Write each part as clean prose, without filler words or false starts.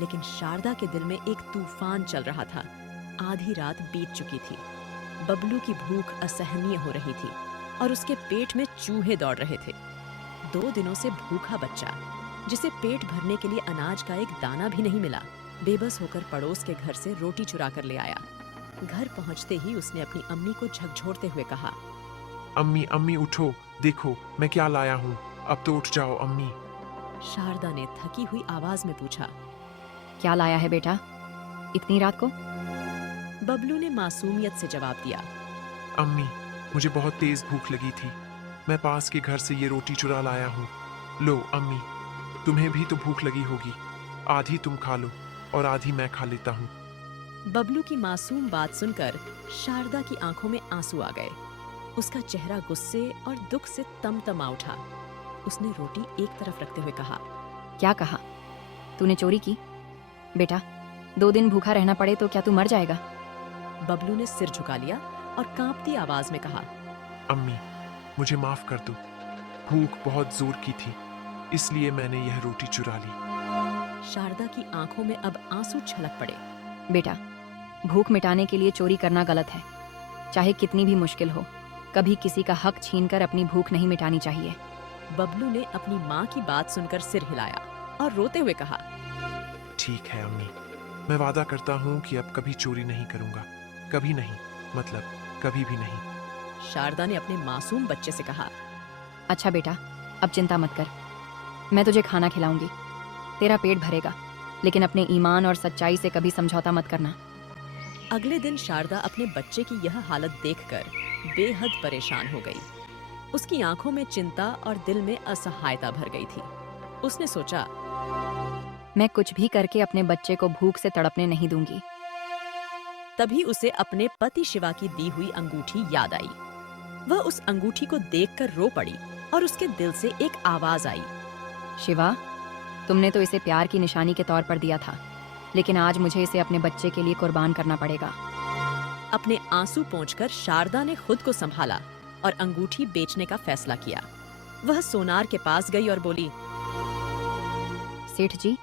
लेकिन शारदा के दिल में एक तूफान चल रहा था। आधी रात बीत चुकी थी। बबलू की भूख असहनीय हो रही थी और उसके पेट में चूहे दौड़ रहे थे। 2 दिनों से भूखा बच्चा, जिसे पेट भरने के लिए अनाज का एक दाना भी नहीं मिला, बेबस होकर पड़ोस के घर से रोटी चुरा कर ले आया। घर पहुंचते ही उसने अपनी अम्मी को झकझोरते हुए कहा, अम्मी अम्मी उठो, देखो मैं क्या लाया हूँ। अब तो उठ जाओ अम्मी। शारदा ने थकी हुई आवाज में पूछा। क्या लाया है बेटा इतनी रात को? बबलू ने मासूमियत से जवाब दिया, अम्मी, मुझे बहुत तेज भूख लगी थी। मैं पास के घर से ये रोटी चुरा लाया हूँ। लो अम्मी, तुम्हें भी तो भूख लगी होगी। आधी तुम खा लो और आधी मैं खा लेता हूँ। बबलू की मासूम बात सुनकर शारदा की आंखों में आंसू आ गए। उसका चेहरा गुस्से और दुख से तमतमा उठा। उसने रोटी एक तरफ रखते हुए कहा, क्या कहा? तूने चोरी की? बेटा 2 दिन भूखा रहना पड़े तो क्या तू मर जाएगा? बबलू ने सिर झुका लिया और कांपती आवाज में कहा, अम्मी, मुझे माफ कर दो। भूख बहुत जोर की थी, इसलिए मैंने यह रोटी चुरा ली। शारदा की आंखों में अब आंसू छलक पड़े। बेटा भूख मिटाने के लिए चोरी करना गलत है, चाहे कितनी भी मुश्किल हो। कभी किसी का हक छीनकर अपनी भूख नहीं मिटानी चाहिए। बबलू ने अपनी माँ की बात सुनकर सिर हिलाया और रोते हुए कहा, ठीक है अम्मी, मैं वादा करता हूँ कि अब कभी चोरी नहीं करूँगा। कभी नहीं, मतलब कभी भी नहीं। शारदा ने अपने मासूम बच्चे से कहा, अच्छा बेटा अब चिंता मत कर, मैं तुझे खाना खिलाऊंगी, तेरा पेट भरेगा, लेकिन अपने ईमान और सच्चाई से कभी समझौता मत करना। अगले दिन शारदा अपने बच्चे की यह हालत देखकर बेहद परेशान हो गई। उसकी आंखों में चिंता और दिल में असहायता भर गई थी। उसने सोचा, मैं कुछ भी करके अपने बच्चे को भूख से तड़पने नहीं दूंगी। तभी उसे अपने पति शिवा की दी हुई अंगूठी याद आई। वह उस अंगूठी को देखकर रो पड़ी और उसके दिल से एक आवाज आई, शिवा, तुमने तो इसे प्यार की निशानी के तौर पर दिया था, लेकिन आज मुझे इसे अपने बच्चे के लिए कुर्बान करना पड़ेगा। अपने आंसू पोंछकर शारदा ने खुद को संभाला और अंगूठी बेचने का फैसला किया। वह सोनार के पास गई और बोली, सेठ जी,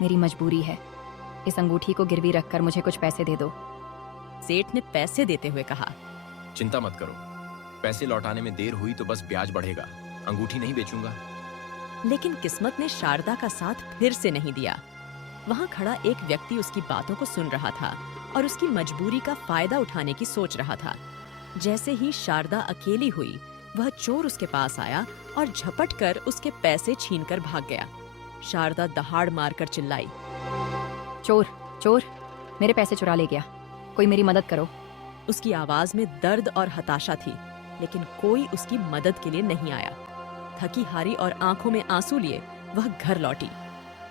मेरी मजबूरी है, इस अंगूठी को गिरवी रखकर मुझे कुछ पैसे दे दो। सेठ ने पैसे देते हुए कहा, चिंता मत करो, पैसे लौटाने में देर हुई तो बस ब्याज बढ़ेगा, अंगूठी नहीं बेचूंगा। लेकिन किस्मत ने शारदा का साथ फिर से नहीं दिया। वहां खड़ा एक व्यक्ति उसकी बातों को सुन रहा था और उसकी मजबूरी का फायदा उठाने की सोच रहा था। जैसे ही शारदा अकेली हुई, वह चोर उसके पास आया और झपट कर उसके पैसे छीनकर भाग गया। शारदा दहाड़ मारकर चिल्लाई, चोर चोर, मेरे पैसे चुरा ले गया, कोई मेरी मदद करो। उसकी आवाज में दर्द और हताशा थी, लेकिन कोई उसकी मदद के लिए नहीं आया। थकी हारी और आंखों में आंसू लिए वह घर लौटी।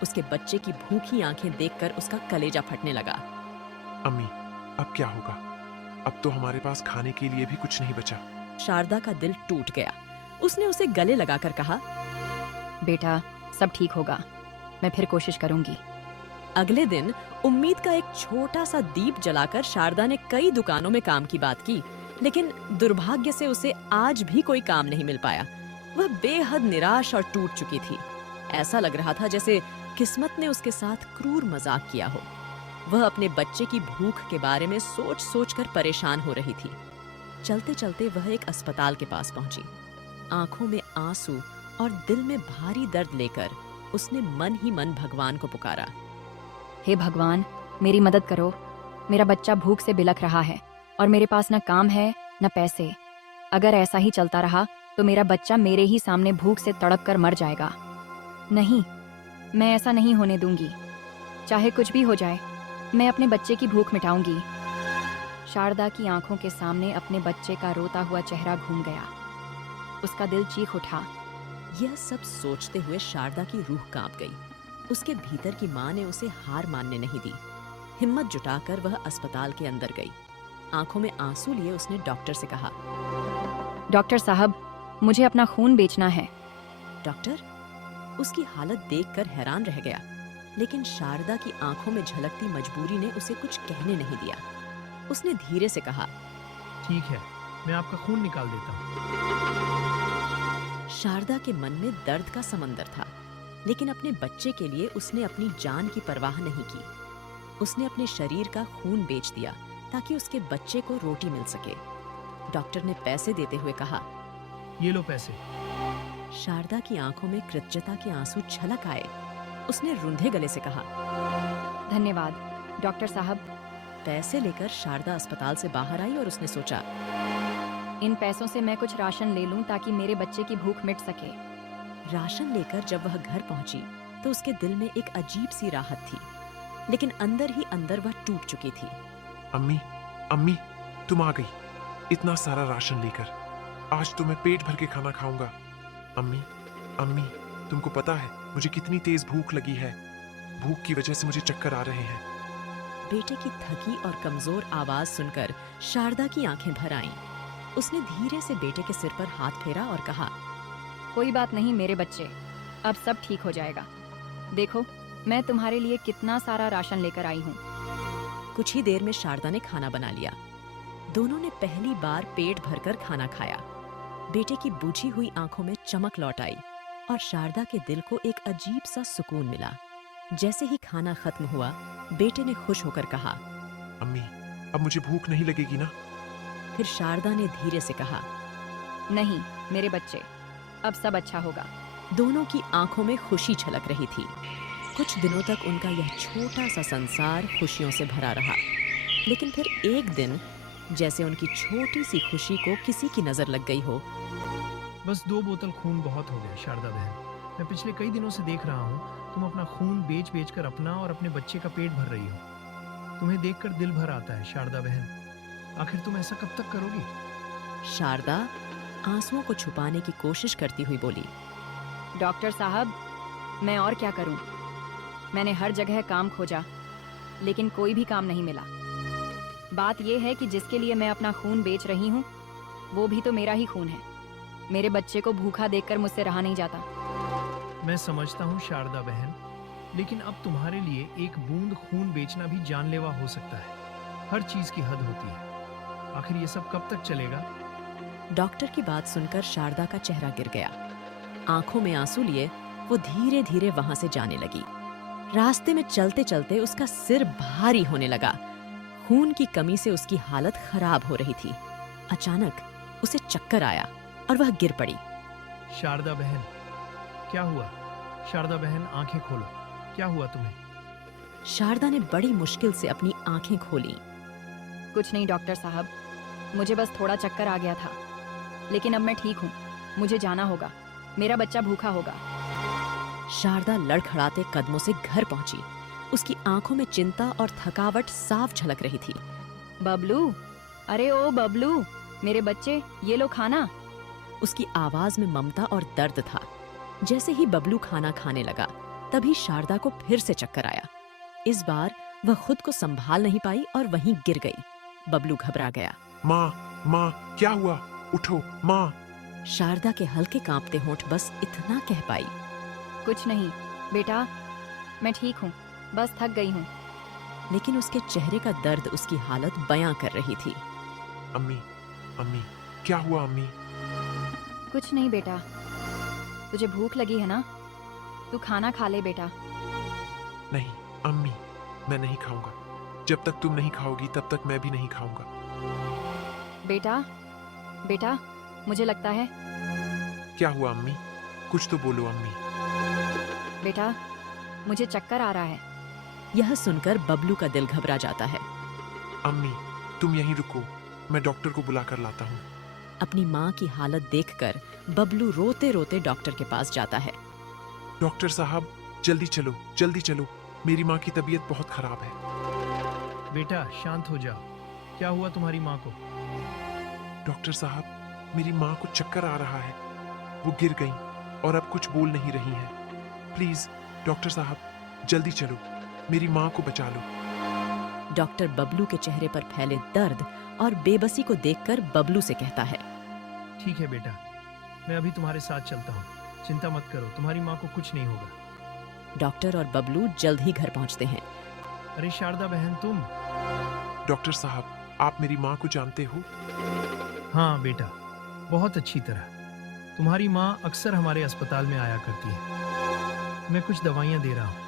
उसके बच्चे की भूखी आंखें देखकर उसका कलेजा फटने लगा। अम्मी, अब क्या होगा? अब तो हमारे पास खाने के लिए भी कुछ नहीं बचा। शारदा का दिल टूट गया। उसने उसे गले लगाकर कहा, बेटा सब ठीक होगा, मैं फिर कोशिश करूंगी। अगले दिन उम्मीद का एक छोटा सा दीप जलाकर शारदा ने कई दुकानों में काम की बात की, लेकिन दुर्भाग्य से उसे आज भी कोई काम नहीं मिल पाया। वह बेहद निराश और टूट चुकी थी। ऐसा लग रहा था जैसे किस्मत ने उसके साथ क्रूर मजाक किया हो। वह अपने बच्चे की भूख के बारे में सोच सोच कर परेशान हो रही थी। चलते चलते वह एक अस्पताल के पास पहुंची। आंखों में आंसू और दिल में भारी दर्द लेकर उसने मन ही मन भगवान को पुकारा, हे भगवान, मेरी मदद करो, मेरा बच्चा भूख से बिलख रहा है और मेरे पास न काम है न पैसे। अगर ऐसा ही चलता रहा तो मेरा बच्चा मेरे ही सामने भूख से तड़प कर मर जाएगा। नहीं, मैं ऐसा नहीं होने दूंगी। चाहे कुछ भी हो जाए, मैं अपने बच्चे की भूख मिटाऊंगी। शारदा की आंखों के सामने अपने बच्चे का रोता हुआ चेहरा घूम गया। उसका दिल चीख उठा। यह सब सोचते हुए शारदा की रूह कांप गई। उसके भीतर की माँ ने उसे हार मानने नहीं दी। हिम्मत जुटाकर वह अस्पताल के अंदर गई। आंखों में आंसू लिए उसने डॉक्टर से कहा, डॉक्टर साहब, मुझे अपना खून बेचना है। डॉक्टर उसकी हालत देखकर हैरान रह गया, लेकिन शारदा की आंखों में झलकती मजबूरी ने उसे कुछ कहने नहीं दिया। उसने धीरे से कहा, ठीक है, मैं आपका खून निकाल देता हूँ। शारदा के मन में दर्द का समंदर था, लेकिन अपने बच्चे के लिए उसने अपनी जान की परवाह नहीं की। उसने अपने शरीर का खून बेच दिया ताकि उसके बच्चे को रोटी मिल सके। डॉक्टर ने पैसे देते हुए कहा। ये लो पैसे। शारदा की आंखों में कृतज्ञता के आंसू छलक आए। उसने रुंधे गले से कहा, धन्यवाद डॉक्टर साहब। पैसे लेकर शारदा अस्पताल से बाहर आई और उसने सोचा, इन पैसों से मैं कुछ राशन ले लूं ताकि मेरे बच्चे की भूख मिट सके। राशन लेकर जब वह घर पहुंची तो उसके दिल में एक अजीब सी राहत थी, लेकिन अंदर ही अंदर वह टूट चुकी थी। अम्मी, अम्मी, तुम आ गई इतना सारा राशन लेकर। आज तो मैं पेट भर के खाना खाऊंगा। अम्मी, अम्मी, तुमको पता है मुझे कितनी तेज भूख लगी है। भूख की वजह से मुझे चक्कर आ रहे हैं। बेटे की थकी और कमजोर आवाज सुनकर शारदा की आंखें भर आईं। उसने धीरे से बेटे के सिर पर हाथ फेरा और कहा, कोई बात नहीं मेरे बच्चे, अब सब ठीक हो जाएगा। देखो मैं तुम्हारे लिए कितना सारा राशन लेकर आई हूँ। कुछ ही देर में शारदा ने खाना बना लिया। दोनों ने पहली बार पेट भरकर खाना खाया। बेटे की बुझी हुई आंखों में चमक लौट आई और शारदा के दिल को एक अजीब सा सुकून मिला। जैसे ही खाना खत्म हुआ, बेटे ने खुश होकर कहा, अम्मी, अब मुझे भूख नहीं लगेगी ना? फिर शारदा ने धीरे से कहा, नहीं मेरे बच्चे, अब सब अच्छा होगा। दोनों की आंखों में खुशी छलक रही थी। कुछ दिनों तक उनका यह छोटा सा संसार खुशियों से भरा रहा। लेकिन फिर एक दिन, जैसे उनकी छोटी सी खुशी को किसी की नजर लग गई हो, बस 2 बोतल खून बहुत हो गया शारदा बहन। मैं पिछले कई दिनों से देख रहा हूँ तुम अपना खून बेच बेच कर अपना और अपने बच्चे का पेट भर रही हो। तुम्हें देखकर दिल भर आता है शारदा बहन। आखिर तुम ऐसा कब तक करोगी? शारदा आंसुओं को छुपाने की कोशिश करती हुई बोली, डॉक्टर साहब, मैं और क्या करूं? मैंने हर जगह काम खोजा, लेकिन कोई भी काम नहीं मिला। बात यह है कि जिसके लिए मैं अपना खून बेच रही हूं, वो भी तो मेरा ही खून है। मेरे बच्चे को भूखा देखकर मुझसे रहा नहीं जाता। मैं समझता हूँ शारदा बहन, लेकिन अब तुम्हारे लिए एक बूंद खून बेचना भी जानलेवा हो सकता है। हर चीज की हद होती है। आखिर ये सब कब तक चलेगा? डॉक्टर की बात सुनकर शारदा का चेहरा गिर गया। आंखों में आंसू लिए वो धीरे धीरे वहां से जाने लगी। रास्ते में चलते चलते उसका सिर भारी होने लगा। खून की कमी से उसकी हालत खराब हो रही थी। अचानक उसे चक्कर आया और वह गिर पड़ी। शारदा बहन, क्या हुआ? शारदा बहन, आंखें खोलो। क्या हुआ तुम्हें? शारदा ने बड़ी मुश्किल से अपनी आंखें खोली। कुछ नहीं डॉक्टर साहब, मुझे बस थोड़ा चक्कर आ गया था, लेकिन अब मैं ठीक हूँ। मुझे जाना होगा, मेरा बच्चा भूखा होगा। शारदा लड़खड़ाते कदमों से घर पहुंची। उसकी आंखों में चिंता और थकावट साफ झलक रही थी। बबलू, अरे ओ बबलू, मेरे बच्चे, ये लो खाना। उसकी आवाज में ममता और दर्द था। जैसे ही बबलू खाना खाने लगा, तभी शारदा को फिर से चक्कर आया। इस बार वह खुद को संभाल नहीं पाई और वहीं गिर गई। बबलू घबरा गया। माँ, माँ, क्या हुआ? उठो माँ। शारदा के हल्के कांपते होंठ बस इतना कह पाई। कुछ नहीं बेटा, मैं ठीक हूँ, बस थक गई हूँ। लेकिन उसके चेहरे का दर्द उसकी हालत बयां कर रही थी। अम्मी, अम्मी, क्या हुआ अम्मी? कुछ नहीं बेटा, तुझे भूख लगी है ना? तू खाना खा ले बेटा। नहीं अम्मी, मैं नहीं खाऊंगा। जब तक तुम नहीं खाओगी तब तक मैं भी नहीं खाऊंगा। बेटा, बेटा, मुझे लगता है। क्या हुआ अम्मी? कुछ तो बोलो अम्मी। बेटा, मुझे चक्कर आ रहा है। यह सुनकर बबलू का दिल घबरा जाता है। अम्मी, तुम यहीं रुको, मैं डॉक्टर को बुला कर लाता हूँ। अपनी माँ की हालत देखकर बबलू रोते रोते डॉक्टर के पास जाता है। डॉक्टर साहब, जल्दी चलो, जल्दी चलो, मेरी माँ की तबीयत बहुत खराब है। बेटा शांत हो जाओ। क्या हुआ तुम्हारी माँ को? डॉक्टर साहब, मेरी माँ को चक्कर आ रहा है। वो गिर गई और अब कुछ बोल नहीं रही है। प्लीज डॉक्टर साहब, जल्दी चलो, मेरी माँ को बचा लो। डॉक्टर बबलू के चेहरे पर फैले दर्द और बेबसी को देखकर बबलू से कहता है, ठीक है बेटा, मैं अभी तुम्हारे साथ चलता हूँ। चिंता मत करो, तुम्हारी माँ को कुछ नहीं होगा। डॉक्टर और बबलू जल्द ही घर पहुंचते हैं। अरे शारदा बहन, तुम? डॉक्टर साहब, आप मेरी माँ को जानते हो? हाँ बेटा, बहुत अच्छी तरह। तुम्हारी माँ अक्सर हमारे अस्पताल में आया करती है। मैं कुछ दवाइयाँ दे रहा हूँ,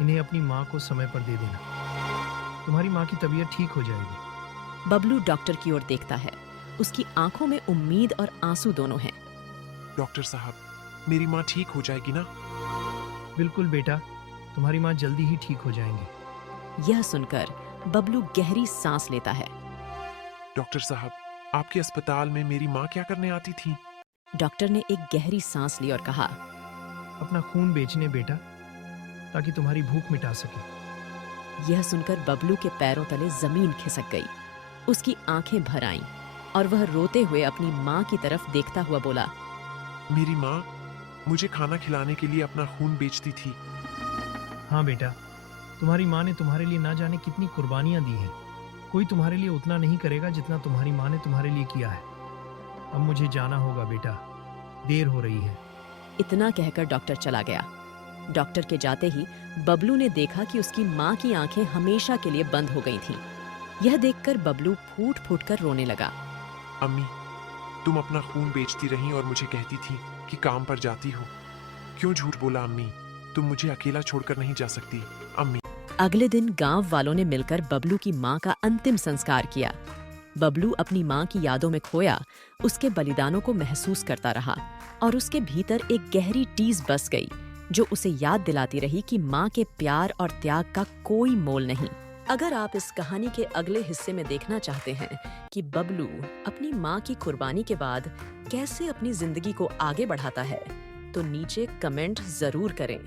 इन्हें अपनी माँ को समय पर दे देना। तुम्हारी माँ की तबीयत ठीक हो जाएगी। बबलू डॉक्टर की ओर देखता है। उसकी आंखों में उम्मीद और आंसू दोनों हैं। डॉक्टर साहब, मेरी माँ ठीक हो जाएगी ना? बिल्कुल बेटा, तुम्हारी माँ जल्दी ही ठीक हो जाएंगी। यह सुनकर बबलू गहरी सांस लेता है। डॉक्टर साहब, आपके अस्पताल में मेरी माँ क्या करने आती थी? डॉक्टर ने एक गहरी सांस ली और कहा, अपना खून बेचने बेटा, ताकि तुम्हारी भूख मिटा सके। यह सुनकर बबलू के पैरों तले जमीन खिसक गई। उसकी आंखें भर आईं और वह रोते हुए अपनी माँ की तरफ देखता हुआ बोला, मेरी माँ मुझे खाना खिलाने के लिए अपना खून बेचती थी। हाँ बेटा, तुम्हारी माँ ने तुम्हारे लिए ना जाने कितनी कुर्बानियाँ दी हैं। कोई तुम्हारे लिए उतना नहीं करेगा जितना तुम्हारी माँ ने तुम्हारे लिए किया है। अब मुझे जाना होगा बेटा, देर हो रही है। इतना कहकर डॉक्टर चला गया। डॉक्टर के जाते ही बबलू ने देखा कि उसकी माँ की आंखें हमेशा के लिए बंद हो गई थीं। यह देखकर बबलू फूट फूट कर रोने लगा। अम्मी, तुम अपना खून बेचती रही और मुझे कहती थी कि काम पर जाती हो। क्यों झूठ बोला अम्मी? तुम मुझे अकेला छोड़कर नहीं जा सकती अम्मी। अगले दिन गांव वालों ने मिलकर बबलू की माँ का अंतिम संस्कार किया। बबलू अपनी माँ की यादों में खोया उसके बलिदानों को महसूस करता रहा और उसके भीतर एक गहरी टीस बस गई जो उसे याद दिलाती रही कि माँ के प्यार और त्याग का कोई मोल नहीं। अगर आप इस कहानी के अगले हिस्से में देखना चाहते हैं कि बबलू अपनी माँ की कुर्बानी के बाद कैसे अपनी जिंदगी को आगे बढ़ाता है, तो नीचे कमेंट जरूर करें।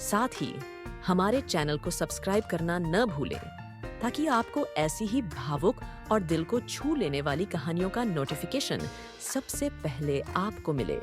साथ ही हमारे चैनल को सब्सक्राइब करना न भूलें ताकि आपको ऐसी ही भावुक और दिल को छू लेने वाली कहानियों का नोटिफिकेशन सबसे पहले आपको मिले।